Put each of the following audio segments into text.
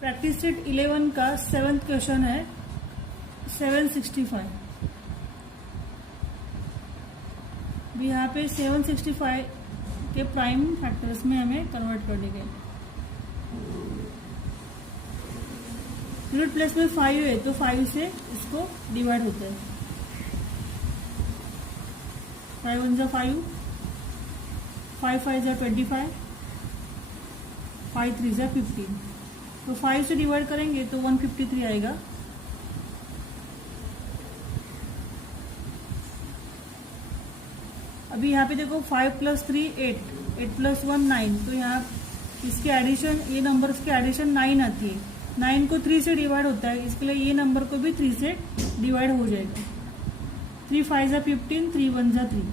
Practice set 11 का 7th question है 765। भी यहाँ पे 765 के प्राइम फैक्टर्स में हमें कन्वर्ट करने के यूनिट प्लेस में 5 है तो 5 से इसको डिवाइड होता है। 5 1 5, 5 5 25, 5 3 15। तो 5 से डिवाइड करेंगे तो 153 आएगा। अभी यहाँ पे देखो 5 + 3 8, 8 + 1 9, तो यहाँ इसके एडिशन, ये नंबर्स के एडिशन 9 आती है। 9 को 3 से डिवाइड होता है, इसके लिए ये नंबर को भी 3 से डिवाइड हो जाएगा। 3 5 15, 3 1 3।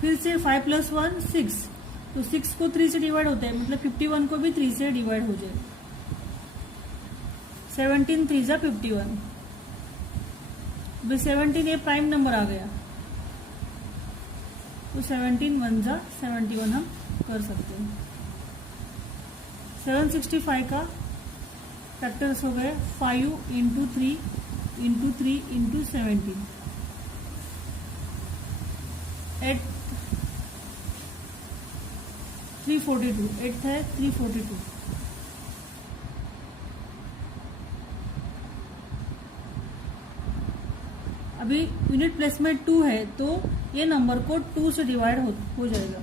फिर से 5 + 1 6, तो 6 को 3 से डिवाइड होता है, मतलब 51 को भी 3 से डिवाइड हो जाएगा। 17 3 51। अभी 17 ये प्राइम नंबर आ गया, तो 17 1 71 हम कर सकते हैं। 765 का फैक्टर्स हो गए 5 × 3 × 3 × 17। 8 342, 8 है 342। अभी यूनिट प्लेस में 2 है तो ये नंबर को 2 से डिवाइड हो जाएगा।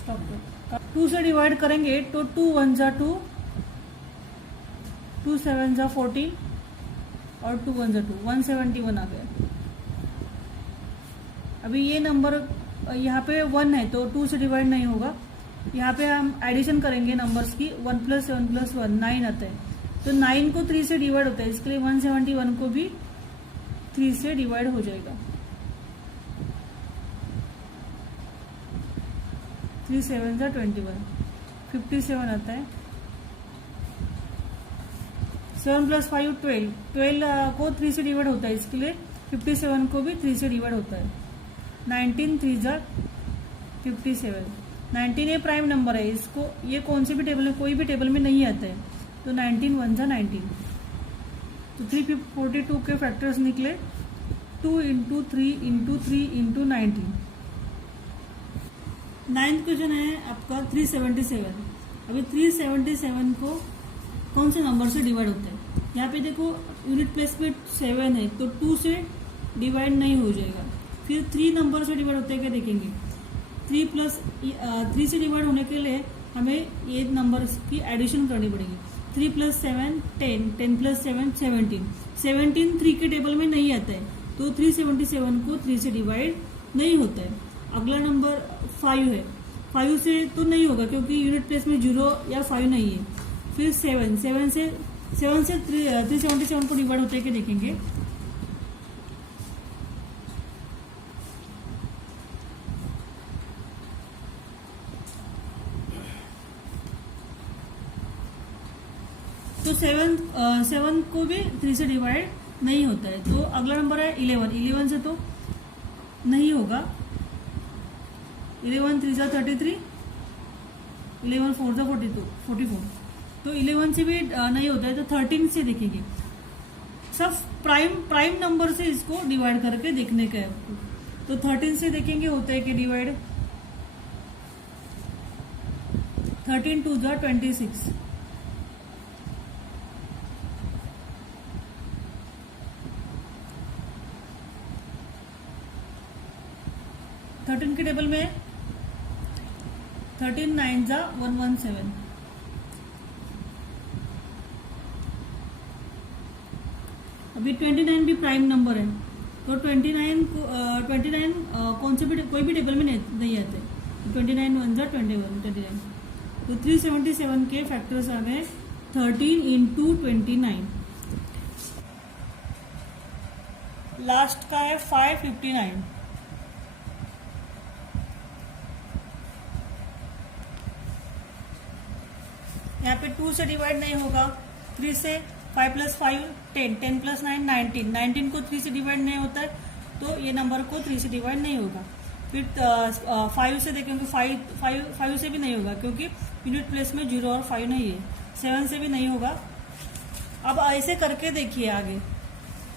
स्टॉप कर। 2 से डिवाइड करेंगे तो 2 1 2, 2 7 14 और 2 1 2, 171 आ गया। अभी ये नंबर यहाँ पे 1 है तो 2 से डिवाइड नहीं होगा। यहाँ पे हम एडिशन करेंगे नंबर्स की, 1 + 7 + 1 9 आता है, तो 9 को 3 से डिवाइड होता है, इसके लिए 171 को भी 3 से डिवाइड हो जाएगा। 3 7 21, 57 आता है। 7 + 5 12, 12 को 3 से डिवाइड होता है, इसके लिए 57 को भी 3 से डिवाइड होता है। 19 3 57। 19 ये प्राइम नंबर है, इसको ये कौन से भी टेबल में, कोई भी टेबल में नहीं आता है, तो 19 1 19। तो 342 के फैक्टर्स निकले 2 × 3 × 3 × 19। 9th क्वेश्चन है आपका 377। अभी 377 को कौन से नंबर से डिवाइड होता है? यहाँ पे देखो यूनिट प्लेस में 7 है तो 2 से डिवाइड नहीं हो जाएगा। फिर 3 नंबर से डिवाइड होता है क्या देखेंगे। 3 से डिवाइड होने के लिए हमें ये नंबर की एडिशन करनी पड़ेगी। 3 + 7 10, 10 + 7 17। 17 3 के टेबल में नहीं आता है, तो 377 को 3 से डिवाइड नहीं होता है। अगला नंबर 5 है, 5 से तो नहीं होगा क्योंकि यूनिट प्लेस में 0 या 5 नहीं है। फिर 7 से 377 को डिवाइड होता है क्या देखेंगे। तो 7 को भी 3 से डिवाइड नहीं होता है। तो अगला नंबर है 11। 11 से तो नहीं होगा। 11 3 33, 11 4 44। तो 11 से भी नहीं होता है, तो 13 से देखेंगे। सब प्राइम नंबर से इसको डिवाइड करके देखने का है आपको। तो 13 से देखेंगे होता है कि डिवाइड 13 2 26। 13 के टेबल में 13 9 117। अभी 29 भी प्राइम नंबर है, तो 29 कौन से भी कोई भी टेबल में नहीं आते। 29 1 21 29। तो 377 के फैक्टर्स आ गए 13 × 29। लास्ट का है 559। यहाँ पे 2 से डिवाइड नहीं होगा। 3 से 5 + 5 10, 10 + 9 19, 19 को 3 से डिवाइड नहीं होता है, तो ये नंबर को 3 से डिवाइड नहीं होगा। फिर 5 से देखेंगे, 5 से भी नहीं होगा क्योंकि यूनिट प्लेस में 0 और 5 नहीं है। 7 से भी नहीं होगा। अब ऐसे करके देखिए आगे,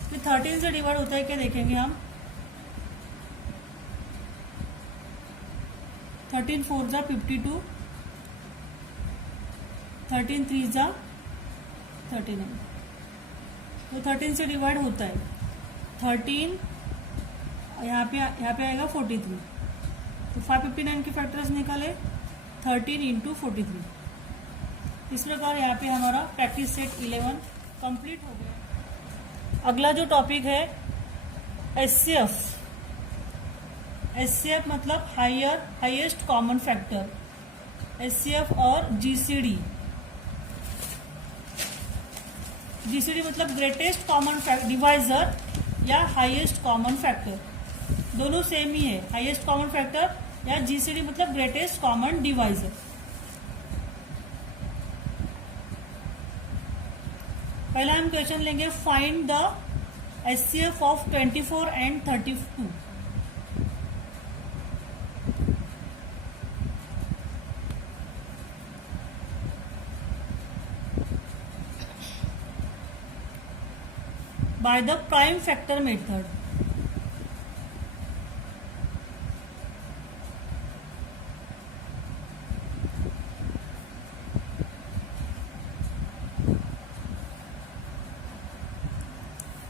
फिर 13 से डिवाइड होता है क्या देखेंगे हम। 13 4 जा 52, 13 3 जा 39, तो 13 से डिवाइड होता है। 13 यहाँ पे आएगा 43, तो 559 के फैक्टर्स निकाले 13 इंटू 43। इस प्रकार यहाँ पे हमारा प्रैक्टिस सेट 11 कंप्लीट हो गया। अगला जो टॉपिक है एचसीएफ। एचसीएफ मतलब हाईएस्ट कॉमन फैक्टर, एचसीएफ और जीसीडी। जीसीडी मतलब ग्रेटेस्ट कॉमन डिवाइजर या हाईएस्ट कॉमन फैक्टर, दोनों सेम ही है। हाईएस्ट कॉमन फैक्टर या जीसीडी मतलब ग्रेटेस्ट कॉमन डिवाइजर। पहला हम क्वेश्चन लेंगे, find the HCF of 24 and 32। by the prime factor method।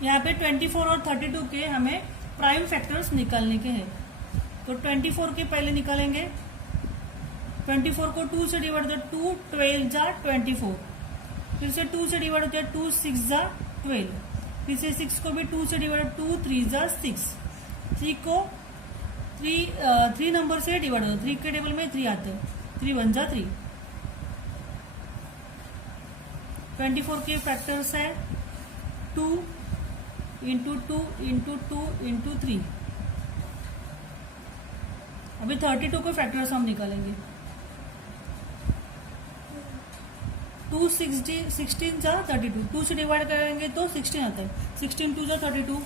यहाँ पे 24 और 32 के हमें प्राइम फैक्टर्स निकालने के हैं। तो 24 के पहले निकालेंगे। 24 को 2 से डिवाइड होता है 2, 12 जा 24, फिर से 2 से डिवाइड होता है 2, 6 जा 12, फिर से 6 को भी 2 से डिवाइड 2, 3 जा 6, 3 को 3 नंबर से डिवाइड होता है। 3 के टेबल में 3 आते हैं, 3 1 जा 3। 24 के फैक्टर्स है 2 इंटू 2 इंटू 2 इंटू 3। अभी 32 के फैक्टर्स हम निकालेंगे। 2 16 जा 32, 2 से डिवाइड करेंगे तो 16 आता है, 16 2 जा 32।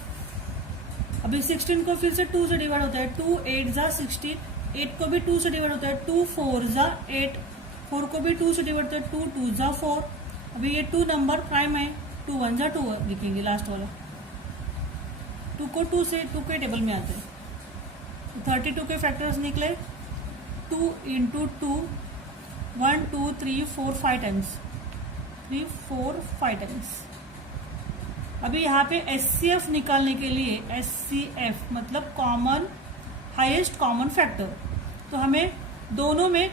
अभी 16 को फिर से 2 से डिवाइड होता है, 2 8 जा 16, 8 को भी 2 से डिवाइड होता है, 2 4 जा 8, 4 को भी 2 से डिवाइड होता है, 2 2 जा 4। अभी ये 2 नंबर प्राइम है, 2 1 जा 2 लिखेंगे लास्ट वाला। 2 को 2 से 2 के टेबल में आते हैं। 32 के फैक्टर्स निकले 2 इंटू 2, 1 2 3 4 5 टाइम्स, 3 4 5 टाइम्स। अभी यहाँ पे एचसीएफ निकालने के लिए, एचसीएफ मतलब कॉमन हाईएस्ट कॉमन फैक्टर, तो हमें दोनों में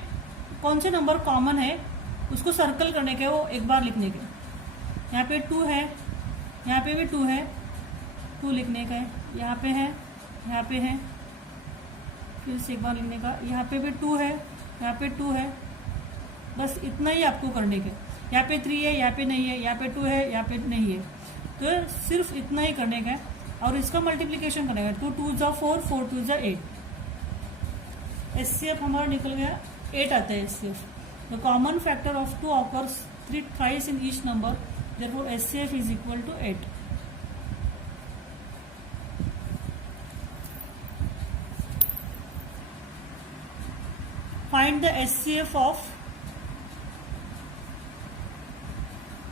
कौन से नंबर कॉमन है उसको सर्कल करने के, वो एक बार लिखने के। यहाँ पे 2 है, यहाँ पे भी 2 है, 2 लिखने का है, यहाँ पे है, यहाँ पे है, फिर से एक बार लिखने का, यहाँ पे भी 2 है, यहाँ पे 2 है। बस इतना ही आपको करने के। यहाँ पे 3 है, यहाँ पे नहीं है, यहाँ पे 2 है, यहाँ पे नहीं है, तो सिर्फ इतना ही करने का है। और इसका मल्टीप्लिकेशन करेगा, 2 2 जा 4, 4 2 जा 8। एचसीएफ हमारा निकल गया 8 आता है HCF. The common factor of 2 occurs 3 twice in each number, therefore HCF is equal to 8। Find the HCF of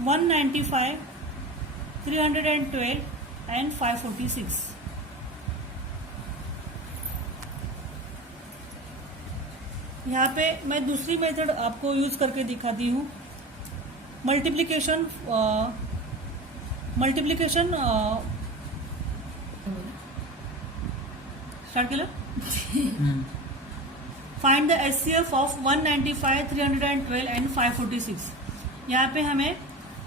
195, 312 and 546। यहाँ पे मैं दूसरी मेथड आपको यूज करके दिखाती हूँ। मल्टीप्लिकेशन स्टार्ट केलं। Find the HCF of 195, 312 and 546। यहाँ पे हमें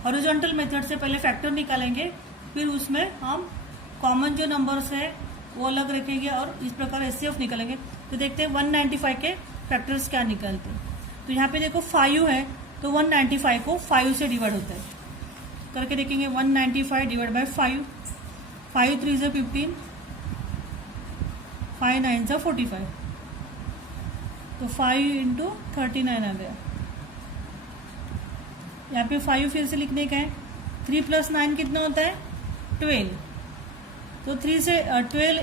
हॉरिजॉन्टल मेथड से पहले फैक्टर निकालेंगे, फिर उसमें हम कॉमन जो नंबर्स है वो अलग रखेंगे और इस प्रकार एचसीएफ निकालेंगे। तो देखते हैं 195 के फैक्टर्स क्या निकालते हैं। तो यहाँ पे देखो 5 है, तो 195 को 5 से डिवाइड होता है, करके देखेंगे। 195 डिवाइड बाय 5, 5 3 से 15, 5 9 से 45, तो 5 इंटू 39 आ गया। यहाँ पे 5 फिर से लिखने का है। 3 + 9 कितना होता है 12, तो 3 से 12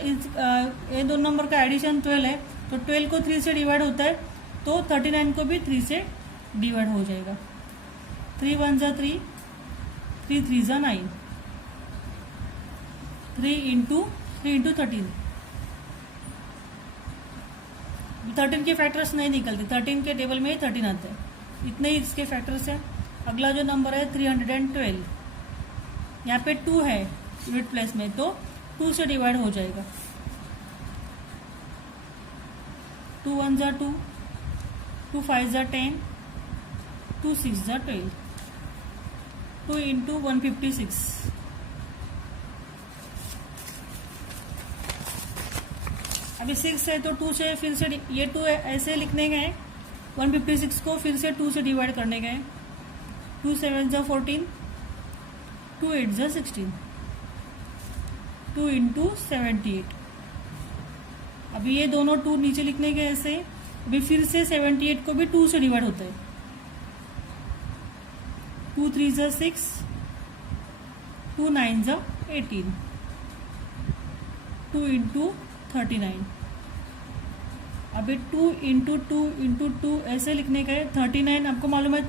ये दोनों नंबर का एडिशन 12 है, तो 12 को 3 से डिवाइड होता है, तो 39 को भी 3 से डिवाइड हो जाएगा। 3 1 जा 3, 3 3 जा 9, 3 इंटू 13। 13 के फैक्टर्स नहीं निकलते, 13 के टेबल में ही 13 आते हैं। इतने ही इसके फैक्टर्स हैं। अगला जो नंबर है 312, यहाँ पे 2 है यूनिट प्लेस में, तो 2 से डिवाइड हो जाएगा। 2 1 जा 2, 2 5 जा 10, 2 6 जा 12, 2 इंटू 156। अभी 6 है तो 2 से फिर से ये 2 ऐसे लिखने गए, 156 को फिर से 2 से डिवाइड करने गए। 2 7 जा 14, 2 8 जा 16, 2 इंटू 78। अभी ये दोनों 2 नीचे लिखने के ऐसे। अभी फिर से 78 को भी 2 से डिवाइड होता है। 2 3 जा 6, 2 9 जा 18, 2 इंटू 39। अभी 2 इंटू 2 इंटू 2 ऐसे लिखने का है। 39 आपको मालूम है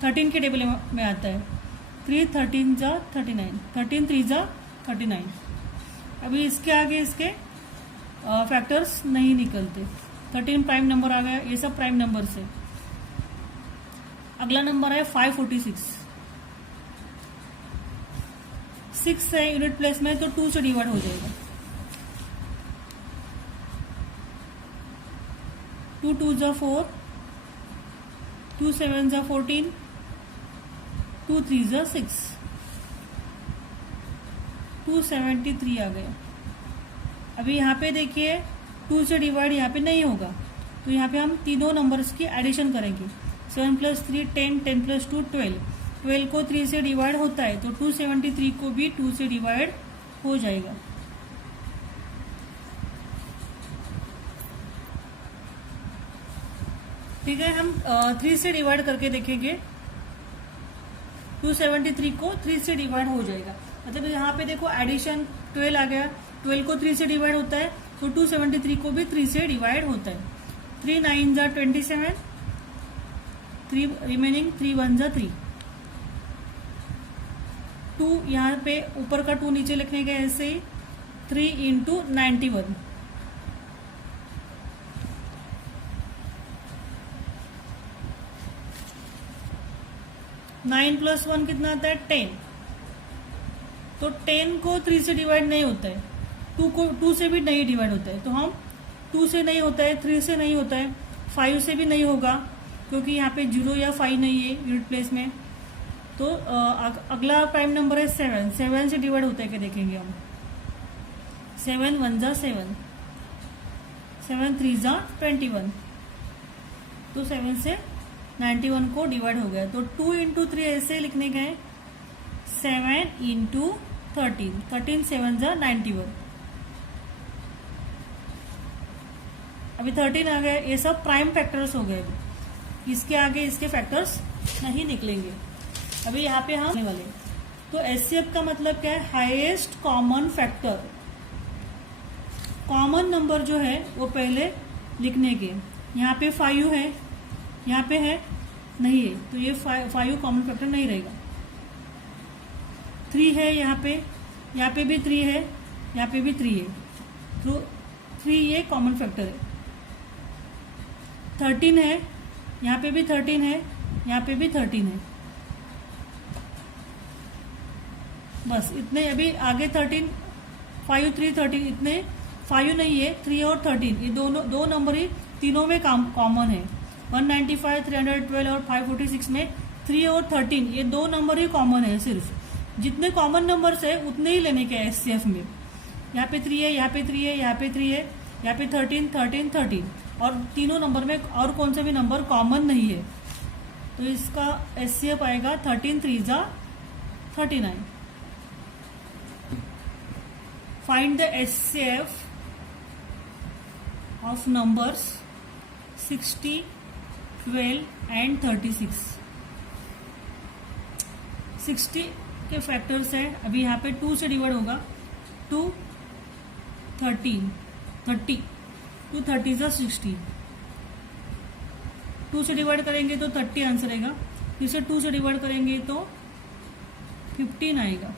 13 के टेबल में आता है। 3 13 जा 39, 13 3 जा 39। अभी इसके आगे इसके फैक्टर्स नहीं निकलते। 13 प्राइम नंबर आ गया, ये सब प्राइम नंबर से। अगला नंबर है 546। 6 है यूनिट प्लेस में, तो 2 से डिवाइड हो जाएगा। 2 2 जा 4, 2 7 जा 14, 2 3 जा 6, 273 आ गया। अभी यहाँ पे देखिए 2 से डिवाइड यहाँ पे नहीं होगा, तो यहाँ पे हम तीनों नंबर्स की एडिशन करेंगे। 7 + 3 10, 10 + 2 12, 12 को 3 से डिवाइड होता है, तो 273 को भी 2 से डिवाइड हो जाएगा। ठीक है, हम 3 से डिवाइड करके देखेंगे। 273 को 3 से डिवाइड हो जाएगा, मतलब यहाँ पे देखो एडिशन 12 आ गया। 12 को 3 से डिवाइड होता है, तो 273 को भी 3 से डिवाइड होता है। 3 9 जा 27, 3 रिमेनिंग, 3 1 जा 3। 2 यहाँ पे ऊपर का 2 नीचे लिखने के ऐसे ही। 3 इंटू 91, 9 + 1 कितना आता है 10। तो 10 को 3 से डिवाइड नहीं होता है, 2 को 2 से भी नहीं डिवाइड होता है, तो हम 2 से नहीं होता है, 3 से नहीं होता है, 5 से भी नहीं होगा, क्योंकि यहाँ पे 0 या 5 नहीं है यूनिट प्लेस में। तो अगला प्राइम नंबर है 7। 7 से डिवाइड होता है क्या देखेंगे हम। 7 1 जा 7, 7 3 जा 21, तो 7 से 91 को डिवाइड हो गया। तो 2 इंटू 3 ऐसे लिखने गए। 7 इंटू 13, 13 7 जा 91। अभी 13 आ गया। ये सब प्राइम फैक्टर्स हो गए। इसके आगे इसके फैक्टर्स नहीं निकलेंगे। अभी यहाँ पे हम वाले, तो एचसीएफ का मतलब क्या है, highest common factor. Common number जो है वो पहले लिखने के। यहाँ पे 5 है, यहाँ पे है नहीं है, तो ये 5 कॉमन फैक्टर नहीं रहेगा। 3 है यहाँ पे भी 3 है, यहाँ पे भी 3 है, तो 3 ये कॉमन फैक्टर है। 13 है, यहाँ पे भी 13 है, यहाँ पे भी 13 है। बस इतने। अभी आगे 13, 5 3 13, इतने 5 नहीं है, 3 और 13 ये दो नंबर ही तीनों में कॉमन है। 195, 312 और 546 में 3 और 13 ये 2 नंबर ही कॉमन है। सिर्फ जितने कॉमन नंबर्स है उतने ही लेने के एचसीएफ में। यहाँ पे 3 है, यहाँ पे 3 है, यहाँ पे 3 है, यहाँ पे 13 13 13, और तीनों नंबर में और कौन सा भी नंबर कॉमन नहीं है। तो इसका एचसीएफ आएगा 13 3 जा 39। Find the HCF of numbers 60, 12 and 36। 60 के फैक्टर्स है। अभी यहाँ पे 2 से डिवाइड होगा, 2 13 30, 2 30 जा 60, 2 से डिवाइड करेंगे तो 30 आंसर आएगा। फिर से 2 से डिवाइड करेंगे तो 15 आएगा।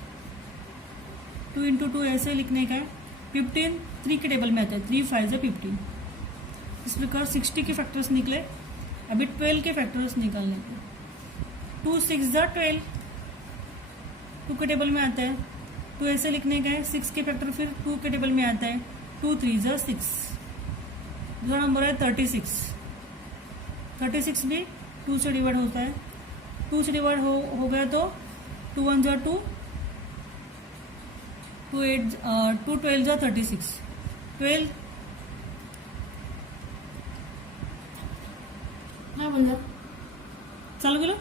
2 इंटू 2 ऐसे लिखने का है। 15 3 के टेबल में आता है, 3 5 जा 15। इस प्रकार 60 के फैक्टर्स निकले। अभी 12 के फैक्टर्स निकालने के। 2 6 जा 12, 2 के टेबल में आता है, 2 ऐसे लिखने का है। 6 के फैक्टर फिर 2 के टेबल में आता है, 2 3 जा 6। दूसरा नंबर है 36। 36 भी 2 से डिवाइड होता है। 2 से डिवाइड हो गया तो 2 1 जा 2, 2 12 जा 36। 12 हाँ बोला चालू केलं,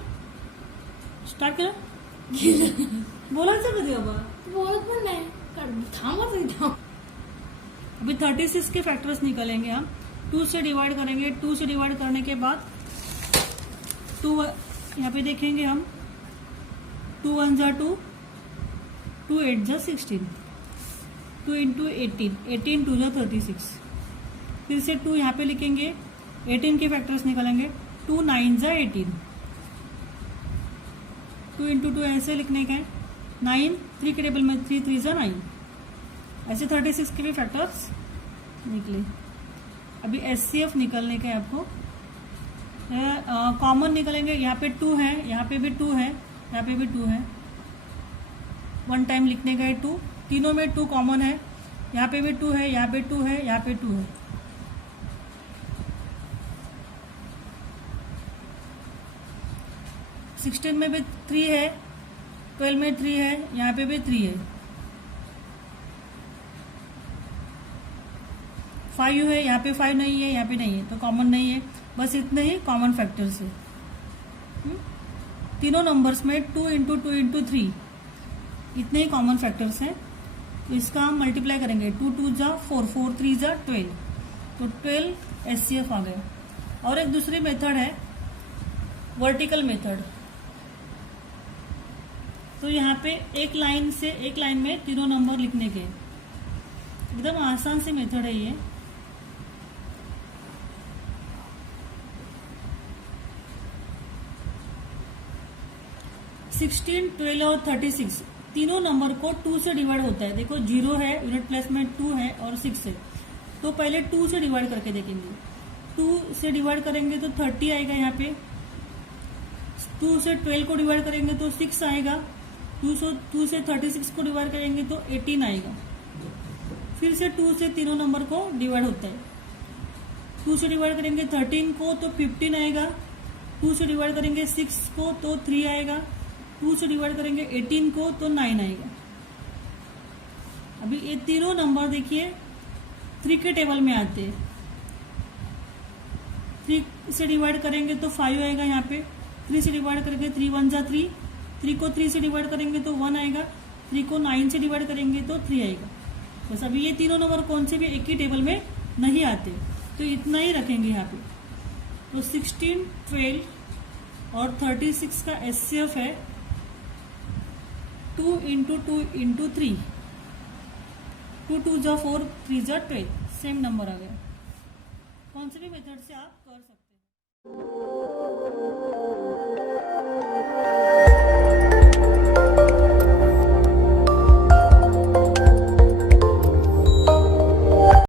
स्टार्ट केलं, बोलायचं कधी बाबा? बोलत पण नाही, थांबच इथं। अभी 36 के फैक्टर्स निकालेंगे हम। 2 से डिवाइड करेंगे। 2 से डिवाइड करने के बाद 2 यहाँ पे देखेंगे हम, 2 1 जा 2, 2 8 जा 16, 2 इंटू 18, 18 2 जा 36। फिर से 2 यहाँ पे लिखेंगे, 18 के फैक्टर्स निकालेंगे। 2 9 जा 18, 2 इंटू 2 ऐसे लिखने का है। 9 3 के टेबल में 3 3 जा 9। ऐसे 36 के भी फैक्टर्स निकले। अभी SCF निकालने का है आपको। कॉमन निकालेंगे। यहाँ पे 2 है, यहाँ पे भी 2 है, यहाँ पे भी 2 है। 1 टाइम लिखने का है 2। तीनों में 2 कॉमन है। यहाँ पे भी 2 है, यहाँ पे 2 है, यहाँ पे 2 है। सिक्सटीन में भी 3 है, 12 में 3 है, यहाँ पे भी 3 है। 5 है, यहाँ पे 5 नहीं है, यहाँ पे नहीं है, तो कॉमन नहीं है। बस इतने ही कॉमन फैक्टर्स है। तीनों नंबर्स में 2 इंटू 2 इंटू 3 इतने ही कॉमन फैक्टर्स हैं। तो इसका हम मल्टीप्लाई करेंगे। 2 2 जा 4, 4 3 जा 12, तो 12 SCF आ गया। और एक दूसरी मेथड है वर्टिकल मेथड। तो यहाँ पे एक लाइन में तीनों नंबर लिखने के, एकदम आसान सी मेथड है ये। सिक्सटीन 12 और 36 तीनों नंबर को 2 से डिवाइड होता है। देखो 0 है, यूनिट प्लेस में 2 है और 6 है। तो पहले 2 से डिवाइड करके देखेंगे। 2 से डिवाइड करेंगे तो 30 आएगा। यहाँ पे 2 से 12 को डिवाइड करेंगे तो 6 आएगा। 2 से 36 को डिवाइड करेंगे तो 18 आएगा। फिर से 2 से तीनों नंबर को डिवाइड होता है। 2 से डिवाइड करेंगे 13 को तो 15 आएगा। 2 से डिवाइड करेंगे 6 को तो 3 आएगा। 2 से डिवाइड करेंगे 18 को तो 9 आएगा। अभी ये तीनों नंबर देखिए 3 के टेबल में आते हैं। 3 से डिवाइड करेंगे तो 5 आएगा। यहाँ पे 3 से डिवाइड करेंगे 3 1 जा 3, 3 को 3 से डिवाइड करेंगे तो 1 आएगा। 3 को 9 से डिवाइड करेंगे तो 3 आएगा। बस अभी ये तीनों नंबर कौन से भी एक ही टेबल में नहीं आते, तो इतना ही रखेंगे यहाँ पे। तो 16 12 और 36 का SCF है 2 इंटू 2 इंटू 3, 2 2 जा 4, 3 जा 12। सेम नंबर आ गया। कौन से भी मेथड से आप कर सकते हैं।